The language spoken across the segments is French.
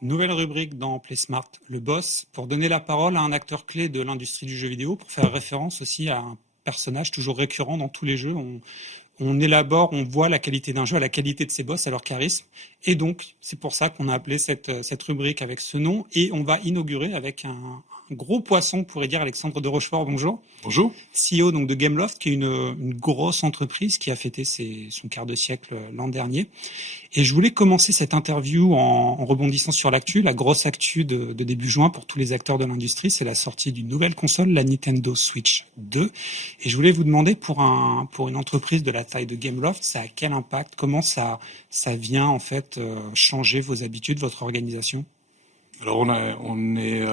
Nouvelle rubrique dans PlaySmart, le boss, pour donner la parole à un acteur clé de l'industrie du jeu vidéo, pour faire référence aussi à un personnage toujours récurrent dans tous les jeux. On élabore, on voit la qualité d'un jeu à la qualité de ses boss, à leur charisme. Et donc, c'est pour ça qu'on a appelé cette rubrique avec ce nom. Et on va inaugurer avec un gros poisson, pourrait dire Alexandre de Rochefort. Bonjour. Bonjour. CEO donc de Gameloft, qui est une grosse entreprise qui a fêté son quart de siècle l'an dernier. Et je voulais commencer cette interview en rebondissant sur l'actu. La grosse actu de début juin pour tous les acteurs de l'industrie, c'est la sortie d'une nouvelle console, la Nintendo Switch 2. Et je voulais vous demander, pour une entreprise de la taille de Gameloft, ça a quel impact? Comment ça vient en fait changer vos habitudes, votre organisation? Alors on est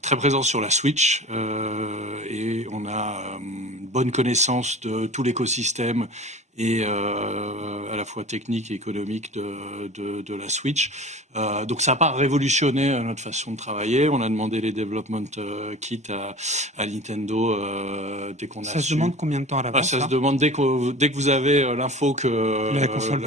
très présent sur la Switch et on a une bonne connaissance de tout l'écosystème et à la fois technique et économique de la Switch. Donc ça n'a pas révolutionné notre façon de travailler. On a demandé les development kits à Nintendo dès qu'on a Ça se demande combien de temps à l'avance? Ça se demande dès que vous avez l'info que la console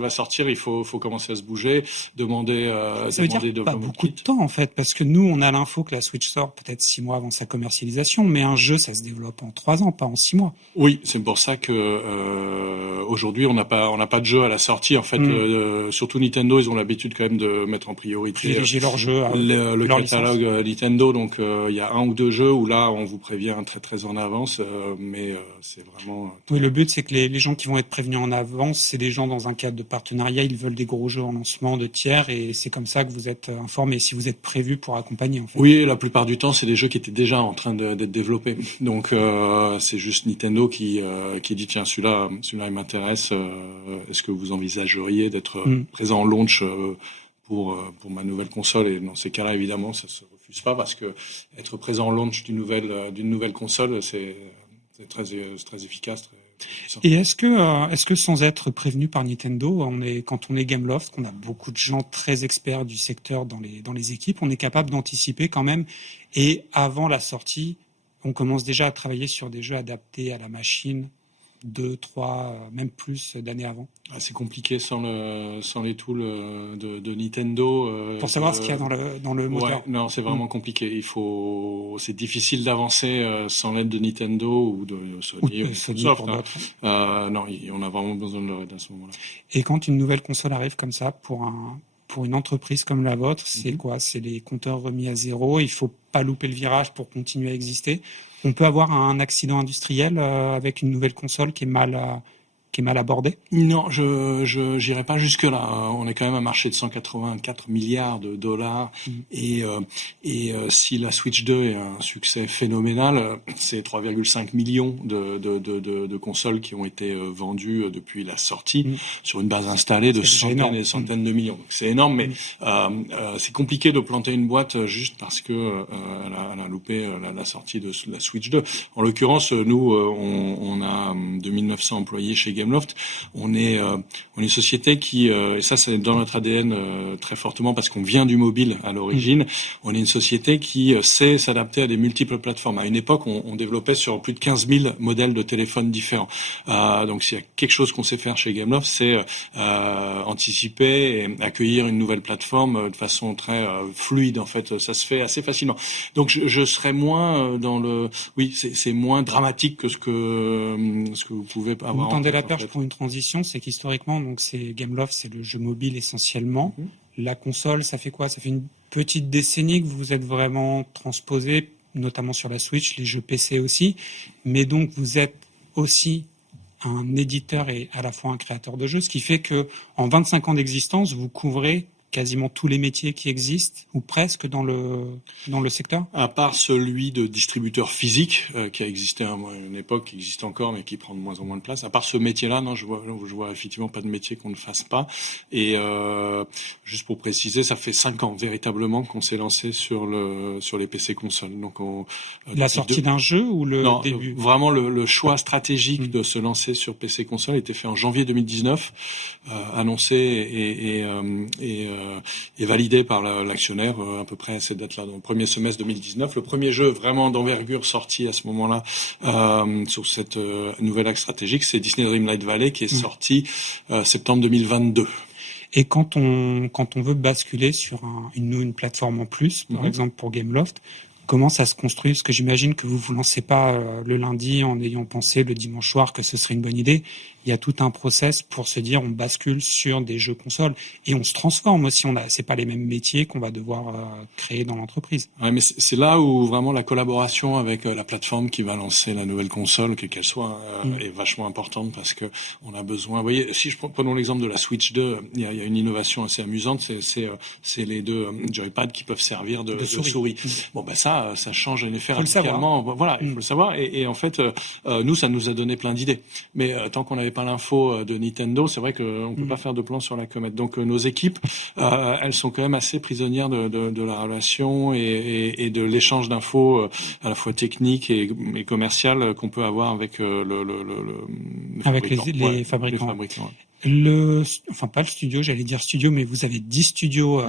va sortir, il faut commencer à se bouger, demander ça veut dire pas beaucoup de temps en fait, parce que nous on a l'info que la Switch sort peut-être 6 mois avant sa commercialisation, mais un jeu ça se développe en 3 ans, pas en 6 mois. Oui, c'est pour ça que aujourd'hui on n'a pas de jeu à la sortie en fait. Surtout Nintendo, ils ont l'habitude quand même de mettre en priorité privilégier leur jeu, le catalogue Nintendo. Donc il y a 1 ou 2 jeux où là on vous prévient très très en avance, mais c'est vraiment. Oui, le but c'est que les gens qui vont être prévenus en avance, c'est des gens dans un cadre de partenariat, ils veulent des gros jeux en lancement de tiers, et c'est comme ça que vous êtes informés, si vous êtes prévus pour accompagner en fait. Oui, la plupart du temps c'est des jeux qui étaient déjà en train d'être développés. Donc c'est juste Nintendo qui dit tiens celui-là il m'intéresse. Est-ce que vous envisageriez d'être présent en launch pour ma nouvelle console? Et dans ces cas-là, évidemment, ça se refuse pas parce que être présent en launch d'une nouvelle console, c'est très efficace. Et est-ce que sans être prévenu par Nintendo, quand on est Gameloft, qu'on a beaucoup de gens très experts du secteur dans les équipes, on est capable d'anticiper quand même, et avant la sortie, on commence déjà à travailler sur des jeux adaptés à la machine 2, 3, même plus d'années avant? C'est compliqué sans les tools de Nintendo. Pour savoir ce qu'il y a dans le moteur. Ouais, non, c'est vraiment compliqué. C'est difficile d'avancer sans l'aide de Nintendo ou de Sony ou Microsoft. Non, on a vraiment besoin de leur aide à ce moment-là. Et quand une nouvelle console arrive comme ça pour une entreprise comme la vôtre, c'est quoi? C'est les compteurs remis à zéro, il faut pas louper le virage pour continuer à exister. On peut avoir un accident industriel avec une nouvelle console qui est mal abordée? Non, je j'irai pas jusque là. On est quand même un marché de 184 milliards de dollars et si la Switch 2 est un succès phénoménal, c'est 3,5 millions de consoles qui ont été vendues depuis la sortie sur une base installée de centaines et centaines de millions. Donc c'est énorme, mais c'est compliqué de planter une boîte juste parce que elle a loupé la sortie de la Switch 2. En l'occurrence, nous on a 2900 employés chez Gameloft. On est une société qui, et ça c'est dans notre ADN très fortement parce qu'on vient du mobile à l'origine, on est une société qui sait s'adapter à des multiples plateformes. À une époque, on développait sur plus de 15 000 modèles de téléphones différents. Donc s'il y a quelque chose qu'on sait faire chez Gameloft, c'est anticiper et accueillir une nouvelle plateforme de façon très fluide. En fait, ça se fait assez facilement. Donc je serais moins dans le... Oui, c'est moins dramatique que ce que vous pouvez avoir. Vous tendez la perche pour une transition, c'est qu'historiquement, donc c'est Gameloft, c'est le jeu mobile essentiellement. La console, ça fait quoi? Ça fait une petite décennie que vous êtes vraiment transposé, notamment sur la Switch, les jeux PC aussi. Mais donc vous êtes aussi un éditeur et à la fois un créateur de jeux, ce qui fait que en 25 ans d'existence, vous couvrez quasiment tous les métiers qui existent, ou presque, dans le secteur? À part celui de distributeur physique, qui a existé à une époque, qui existe encore, mais qui prend de moins en moins de place. À part ce métier-là, non, je vois effectivement pas de métier qu'on ne fasse pas. Et juste pour préciser, ça fait 5 ans véritablement qu'on s'est lancé sur les PC consoles. Donc la sortie d'un jeu ou le début? Vraiment le choix stratégique de se lancer sur PC console était fait en janvier 2019, annoncé et validé par l'actionnaire à peu près à cette date-là, dans le premier semestre 2019. Le premier jeu vraiment d'envergure sorti à ce moment-là sur cette nouvelle axe stratégique, c'est Disney Dreamlight Valley qui est sorti septembre 2022. Et quand on veut basculer sur une plateforme en plus, par exemple pour Gameloft, comment ça se construit? Parce que j'imagine que vous lancez pas le lundi en ayant pensé le dimanche soir que ce serait une bonne idée. Il y a tout un process pour se dire on bascule sur des jeux consoles et on se transforme aussi. C'est pas les mêmes métiers qu'on va devoir créer dans l'entreprise. Ouais, mais c'est là où vraiment la collaboration avec la plateforme qui va lancer la nouvelle console, quelle qu'elle soit, est vachement importante parce que on a besoin. Vous voyez, si prenons l'exemple de la Switch 2, il y a une innovation assez amusante, c'est les deux joypads qui peuvent servir de souris. Bon, ben ça change en effet radicalement. Voilà, il faut le savoir. Et en fait, nous, ça nous a donné plein d'idées. Mais tant qu'on n'avait pas l'info de Nintendo, c'est vrai qu'on peut pas faire de plan sur la comète. Donc nos équipes, elles sont quand même assez prisonnières de la relation et de l'échange d'infos à la fois technique et commercial qu'on peut avoir avec avec les fabricants. Enfin pas le studio, j'allais dire studio, mais vous avez 10 studios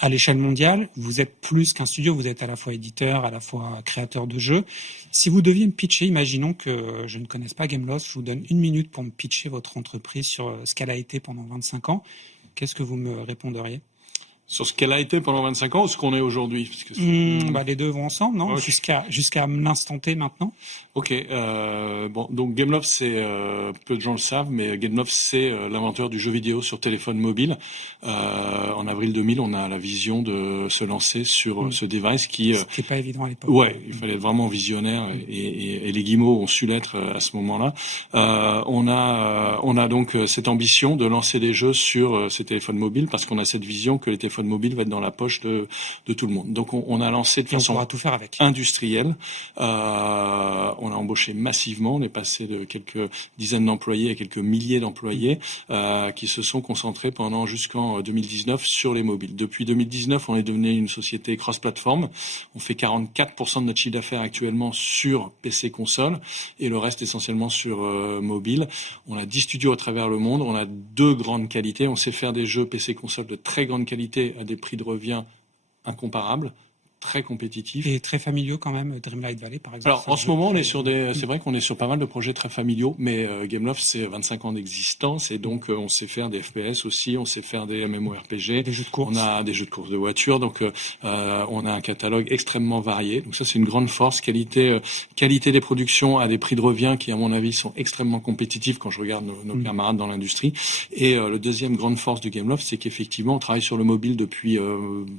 à l'échelle mondiale. Vous êtes plus qu'un studio, vous êtes à la fois éditeur, à la fois créateur de jeux. Si vous deviez me pitcher, imaginons que je ne connaisse pas Gameloft, je vous donne 1 minute pour me pitcher votre entreprise sur ce qu'elle a été pendant 25 ans. Qu'est-ce que vous me répondriez? Sur ce qu'elle a été pendant 25 ans ou ce qu'on est aujourd'hui? Les deux vont ensemble, non? Okay. Jusqu'à l'instant T maintenant. Ok. Donc Gameloft, c'est peu de gens le savent, mais Gameloft, c'est l'inventeur du jeu vidéo sur téléphone mobile. En avril 2000, on a la vision de se lancer sur ce device qui. C'était pas évident à l'époque. Ouais, il fallait être vraiment visionnaire et les guillemots ont su l'être à ce moment-là. On a donc cette ambition de lancer des jeux sur ces téléphones mobiles parce qu'on a cette vision que les téléphones mobile va être dans la poche de tout le monde. Donc on a lancé de façon tout faire avec. Industrielle. On a embauché massivement. On est passé de quelques dizaines d'employés à quelques milliers d'employés qui se sont concentrés jusqu'en 2019 sur les mobiles. Depuis 2019, on est devenu une société cross-platform. On fait 44% de notre chiffre d'affaires actuellement sur PC console et le reste essentiellement sur mobile. On a 10 studios à travers le monde. On a 2 grandes qualités. On sait faire des jeux PC console de très grande qualité à des prix de revient incomparables, très compétitifs. Et très familiaux quand même, Dreamlight Valley par exemple. Alors en ce moment, on est sur c'est vrai qu'on est sur pas mal de projets très familiaux, mais Gameloft, c'est 25 ans d'existence et donc on sait faire des FPS aussi, on sait faire des MMORPG, des jeux de course. On a des jeux de course de voiture, donc on a un catalogue extrêmement varié. Donc ça, c'est une grande force, qualité des productions à des prix de revient qui, à mon avis, sont extrêmement compétitifs quand je regarde nos camarades dans l'industrie. Et le deuxième grande force de Gameloft, c'est qu'effectivement, on travaille sur le mobile depuis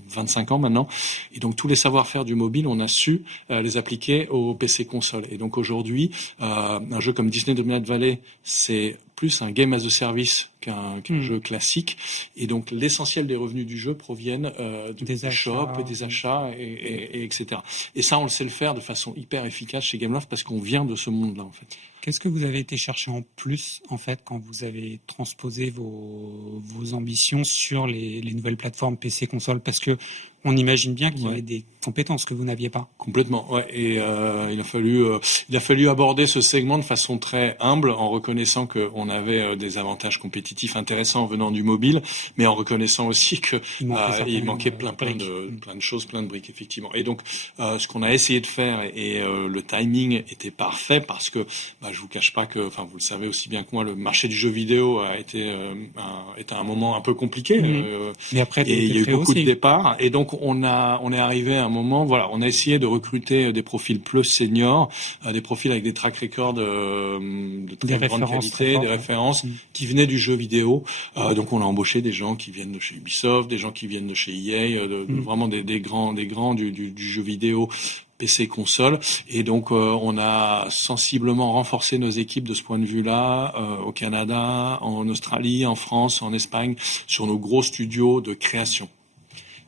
25 ans maintenant, et donc tous les savoir-faire du mobile, on a su les appliquer au PC console. Et donc aujourd'hui, un jeu comme Disney Dreamlight Valley, c'est plus un game as a service qu'un jeu classique. Et donc l'essentiel des revenus du jeu proviennent des shops et des achats, et etc. Et ça, on le sait le faire de façon hyper efficace chez Gameloft parce qu'on vient de ce monde-là, en fait. Qu'est-ce que vous avez été chercher en plus, en fait, quand vous avez transposé vos ambitions sur les nouvelles plateformes PC console? Parce que on imagine bien qu'il y avait des compétences que vous n'aviez pas. Complètement, ouais. Et il a fallu aborder ce segment de façon très humble, en reconnaissant qu'on avait des avantages compétitifs intéressants venant du mobile, mais en reconnaissant aussi que il manquait plein de choses, plein de briques, effectivement. Et donc, ce qu'on a essayé de faire, et le timing était parfait parce que, je vous cache pas que, vous le savez aussi bien que moi, le marché du jeu vidéo a été un moment un peu compliqué. Mais après, et il y a eu beaucoup de départs. Et donc, on est arrivé à un moment, on a essayé de recruter des profils plus seniors, des profils avec des track records de très grande qualité, des références qui venaient du jeu vidéo. Donc, on a embauché des gens qui viennent de chez Ubisoft, des gens qui viennent de chez EA, vraiment des grands du jeu vidéo PC console, et donc on a sensiblement renforcé nos équipes de ce point de vue-là au Canada, en Australie, en France, en Espagne, sur nos gros studios de création.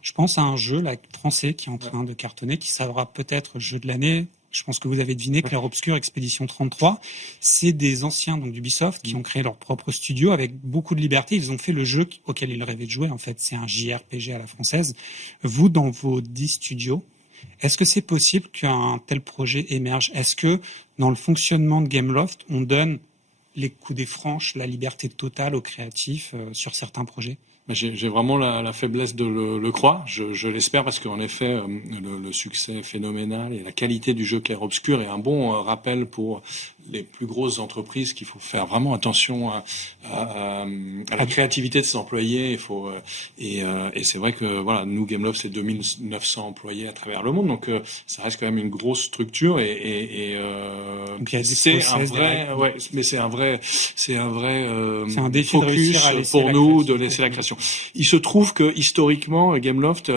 Je pense à un jeu là, français qui est en train de cartonner, qui sera peut-être jeu de l'année. Je pense que vous avez deviné, Clair Obscur, Expédition 33. C'est des anciens d'Ubisoft qui ont créé leur propre studio avec beaucoup de liberté. Ils ont fait le jeu auquel ils rêvaient de jouer. En fait, c'est un JRPG à la française. Vous, dans vos 10 studios, est-ce que c'est possible qu'un tel projet émerge? Est-ce que dans le fonctionnement de Gameloft, on donne les coups des franches, la liberté totale aux créatifs sur certains projets? J'ai vraiment la faiblesse de le croire. Je l'espère parce qu'en effet, le succès est phénoménal et la qualité du jeu clair-obscur est un bon rappel pour les plus grosses entreprises qu'il faut faire vraiment attention à la créativité de ses employés. Et c'est vrai que voilà, nous Gameloft c'est 2900 employés à travers le monde, donc ça reste quand même une grosse structure c'est un vrai, mais c'est un défi focus de réussir à laisser pour nous de laisser la création. Il se trouve que historiquement Gameloft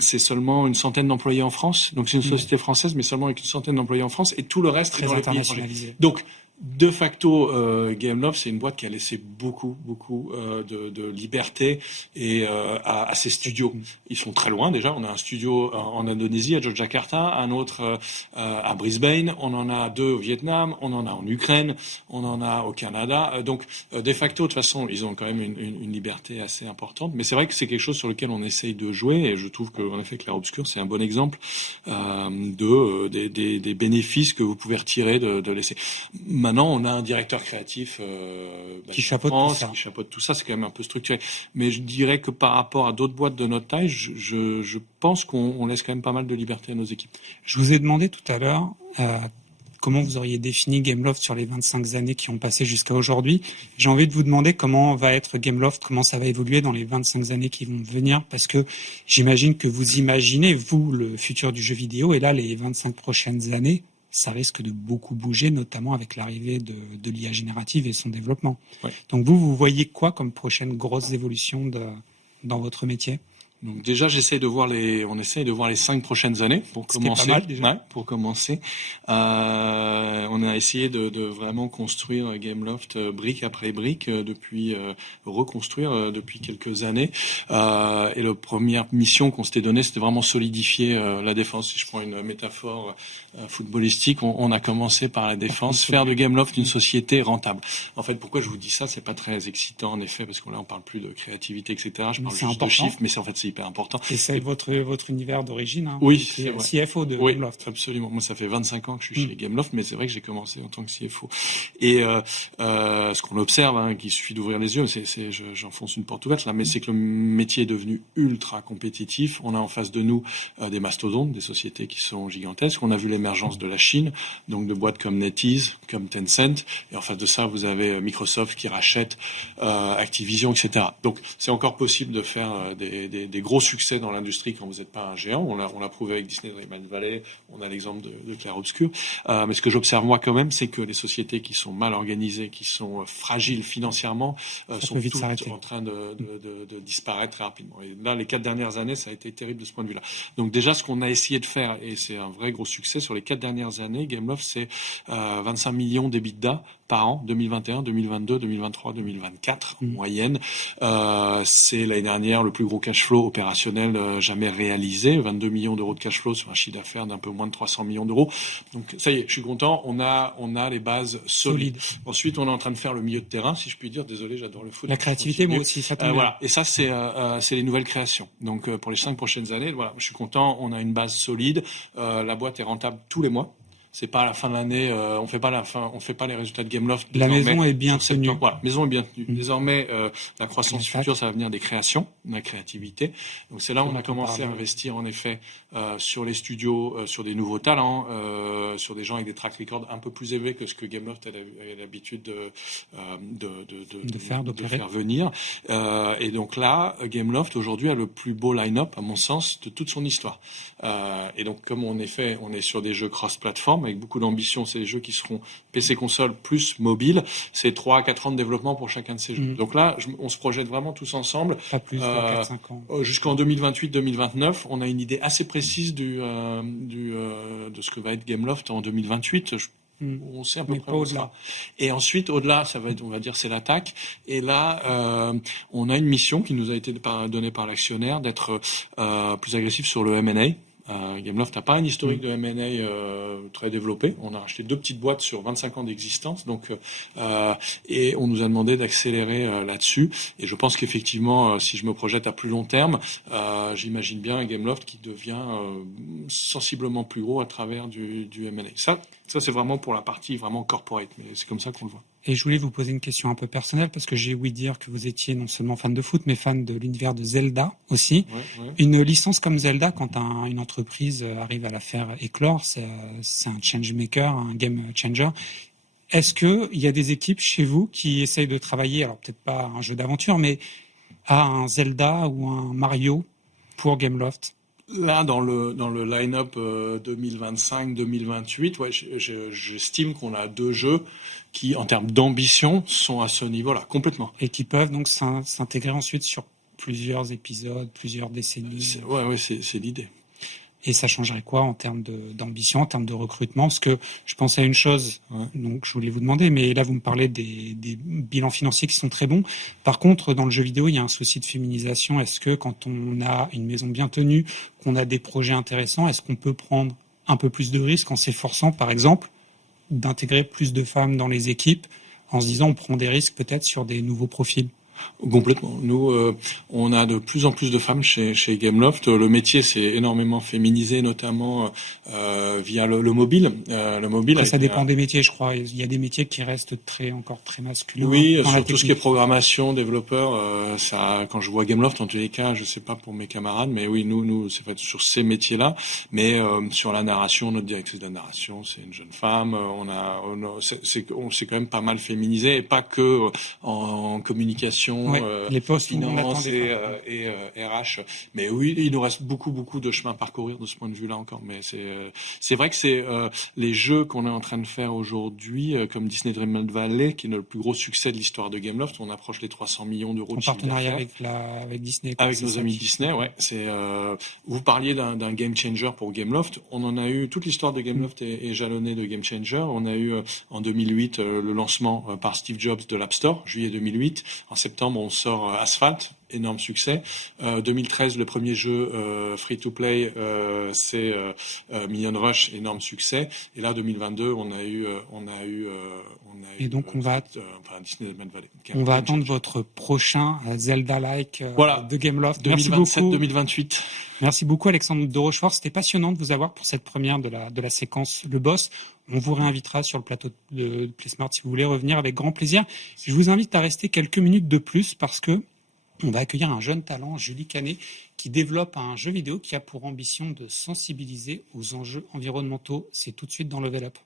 c'est seulement une centaine d'employés en France, donc c'est une société française, mais seulement avec une centaine d'employés en France, et tout le reste est dans les pays étrangers. Donc de facto, Gameloft, c'est une boîte qui a laissé beaucoup de liberté et à ses studios. Ils sont très loin déjà. On a un studio en Indonésie, à Yogyakarta, un autre à Brisbane. On en a 2 au Vietnam. On en a en Ukraine. On en a au Canada. Donc, de facto, de toute façon, ils ont quand même une liberté assez importante. Mais c'est vrai que c'est quelque chose sur lequel on essaye de jouer. Et je trouve qu'en effet, Clair Obscur, c'est un bon exemple des bénéfices que vous pouvez retirer de laisser. Maintenant, on a un directeur créatif qui chapeaute tout ça. C'est quand même un peu structuré. Mais je dirais que par rapport à d'autres boîtes de notre taille, je pense qu'on laisse quand même pas mal de liberté à nos équipes. Je vous ai demandé tout à l'heure comment vous auriez défini Gameloft sur les 25 années qui ont passé jusqu'à aujourd'hui. J'ai envie de vous demander comment va être Gameloft, comment ça va évoluer dans les 25 années qui vont venir, parce que j'imagine que vous imaginez, vous, le futur du jeu vidéo, et là, les 25 prochaines années, ça risque de beaucoup bouger, notamment avec l'arrivée de l'IA générative et son développement. Ouais. Donc vous voyez quoi comme prochaine grosse évolution dans votre métier ? Donc déjà, on essaie de voir les 5 prochaines années pour commencer. Pas mal, déjà. Ouais, pour commencer. On a essayé de vraiment construire Gameloft brique après brique reconstruire depuis quelques années. Et la première mission qu'on s'était donnée, c'était vraiment solidifier la défense. Si je prends une métaphore footballistique, on a commencé par la défense, faire de Gameloft une société rentable. En fait, pourquoi je vous dis ça, c'est pas très excitant en effet, parce qu'on là on parle plus de créativité, etc. Je parle juste de chiffres, mais c'est hyper important. Et c'est votre univers d'origine, hein. Oui, c'est CFO de Gameloft. Absolument. Moi, ça fait 25 ans que je suis chez Gameloft, mais c'est vrai que j'ai commencé en tant que CFO. Et ce qu'on observe, qu'il suffit d'ouvrir les yeux, j'enfonce une porte ouverte là, mais c'est que le métier est devenu ultra compétitif. On a en face de nous des mastodontes, des sociétés qui sont gigantesques. On a vu l'émergence de la Chine, donc de boîtes comme NetEase, comme Tencent. Et en face de ça, vous avez Microsoft qui rachète Activision, etc. Donc, c'est encore possible de faire des gros succès dans l'industrie quand vous n'êtes pas un géant. On l'a prouvé avec Disney Dreamlight Valley. On a l'exemple de Clair Obscur. Mais ce que j'observe moi quand même, c'est que les sociétés qui sont mal organisées, qui sont fragiles financièrement, sont toutes en train de disparaître très rapidement. Et là, les 4 dernières années, ça a été terrible de ce point de vue-là. Donc déjà, ce qu'on a essayé de faire, et c'est un vrai gros succès sur les 4 dernières années, Gameloft, c'est 25 millions d'EBITDA par an, 2021, 2022, 2023, 2024 en moyenne. C'est l'année dernière le plus gros cash flow opérationnel jamais réalisé, 22 millions d'euros de cash flow sur un chiffre d'affaires d'un peu moins de 300 millions d'euros. Donc ça y est, je suis content, on a les bases solides. Ensuite, on est en train de faire le milieu de terrain, si je puis dire. Désolé, j'adore le foot. La créativité, moi aussi, ça tombe bien. Voilà. Et ça, c'est les nouvelles créations. Donc pour les 5 prochaines années, voilà, je suis content, on a une base solide. La boîte est rentable tous les mois. C'est pas à la fin de l'année, on fait pas les résultats de Gameloft. La maison est bien tenue. Voilà, maison est bien tenue. Désormais, la croissance future, ça va venir des créations, de la créativité. Donc c'est là où on a commencé à investir en effet sur les studios, sur des nouveaux talents, sur des gens avec des track records un peu plus élevés que ce que Gameloft a l'habitude de faire venir. Et donc là, Gameloft aujourd'hui a le plus beau line-up, à mon sens, de toute son histoire. Et donc comme on est sur des jeux cross-platform avec beaucoup d'ambition, c'est des jeux qui seront PC console plus mobile, c'est 3 à 4 ans de développement pour chacun de ces jeux. Donc là, on se projette vraiment tous ensemble. Pas plus de 4-5 ans. Jusqu'en 2028-2029, on a une idée assez précise de ce que va être Gameloft en 2028. On sait à peu près au-delà. Et ensuite, au-delà, ça va être, on va dire, c'est l'attaque. Et là, on a une mission qui nous a été donnée par l'actionnaire d'être plus agressif sur le M&A. Gameloft n'a pas un historique de M&A très développé. On a acheté 2 petites boîtes sur 25 ans d'existence, donc et on nous a demandé d'accélérer là-dessus. Et je pense qu'effectivement, si je me projette à plus long terme, j'imagine bien un Gameloft qui devient sensiblement plus gros à travers du M&A. Ça, Ça, c'est vraiment pour la partie vraiment corporate, mais c'est comme ça qu'on le voit. Et je voulais vous poser une question un peu personnelle, parce que j'ai ouï dire que vous étiez non seulement fan de foot, mais fan de l'univers de Zelda aussi. Ouais. Une licence comme Zelda, quand une entreprise arrive à la faire éclore, c'est un change maker, un game changer. Est-ce qu'il y a des équipes chez vous qui essayent de travailler, alors peut-être pas un jeu d'aventure, mais à un Zelda ou un Mario pour Gameloft? Là, dans le line-up 2025-2028, ouais, j'estime qu'on a 2 jeux qui, en termes d'ambition, sont à ce niveau-là, complètement. Et qui peuvent donc s'intégrer ensuite sur plusieurs épisodes, plusieurs décennies. Ouais, c'est l'idée. Et ça changerait quoi en termes d'ambition, en termes de recrutement? Parce que je pensais à une chose, donc je voulais vous demander, mais là vous me parlez des bilans financiers qui sont très bons. Par contre, dans le jeu vidéo, il y a un souci de féminisation. Est-ce que quand on a une maison bien tenue, qu'on a des projets intéressants, est-ce qu'on peut prendre un peu plus de risques en s'efforçant, par exemple, d'intégrer plus de femmes dans les équipes, en se disant on prend des risques peut-être sur des nouveaux profils? Complètement. Nous, on a de plus en plus de femmes chez Gameloft. Le métier s'est énormément féminisé, notamment via le mobile. Le mobile. Après, ça dépend des métiers, je crois. Il y a des métiers qui restent encore très masculins. Oui, sur tout ce qui est programmation, développeur, ça. Quand je vois Gameloft, en tous les cas, je sais pas pour mes camarades, mais oui, nous, c'est fait sur ces métiers-là. Mais sur la narration, notre directrice de la narration, c'est une jeune femme. C'est quand même pas mal féminisé, et pas que en communication. Les postes finance et RH. Mais oui, il nous reste beaucoup de chemin à parcourir de ce point de vue-là encore. Mais c'est vrai que c'est les jeux qu'on est en train de faire aujourd'hui, comme Disney Dreamlight Valley, qui est le plus gros succès de l'histoire de Gameloft. On approche les 300 millions d'euros de chiffre partenariat d'affaires. avec Disney. Avec nos amis Disney, ouais. Vous parliez d'un game changer pour Gameloft. On en a eu, toute l'histoire de Gameloft est jalonnée de game changer. On a eu en 2008 le lancement par Steve Jobs de l'App Store, juillet 2008. En septembre, on sort Asphalt, énorme succès. 2013, le premier jeu free-to-play, c'est Million Rush, énorme succès. Et là, 2022, on a eu et donc Disney Valley. On va attendre votre prochain Zelda-like de Gameloft. 2027-2028. Merci beaucoup, Alexandre de Rochefort. C'était passionnant de vous avoir pour cette première de la séquence Le Boss. On vous réinvitera sur le plateau de PlaySmart si vous voulez revenir avec grand plaisir. Je vous invite à rester quelques minutes de plus parce que on va accueillir un jeune talent, Julie Canet, qui développe un jeu vidéo qui a pour ambition de sensibiliser aux enjeux environnementaux. C'est tout de suite dans Level Up.